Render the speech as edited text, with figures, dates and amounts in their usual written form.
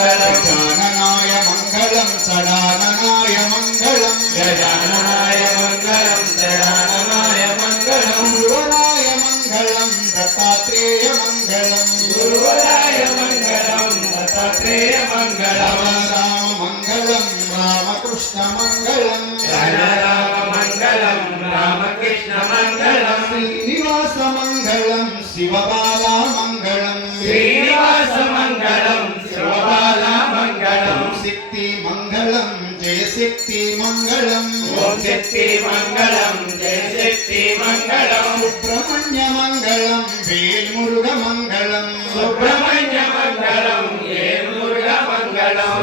गजाननाय मङ्गलं सदाननाय मङ्गलं गजाननाय मङ्गलं सदाननाय मङ्गलं गुरुवराय मङ्गलं दत्तात्रेय मङ्गलं गुरुवराय मङ्गलं दत्तात्रेय मङ्गलं राम मङ्गलं रामकृष्ण मङ्गलं राम मङ्गलं रामकृष्ण मङ्गलं श्रीनिवास मङ्गलं शिवबाला मङ्गलं श्रीनिवास मङ्गलं शिवबाला मङ्गलं शक्ति मङ्गलं जय शक्ति मङ्गलं ॐ शक्ति मङ्गलं जय शक्ति मङ्गलं सुब्रह्मण्य मङ्गलं वेल्मुरुग मङ्गलं सुब्रह्मण्य मङ्गलं ये मुरुगा मङ्गलं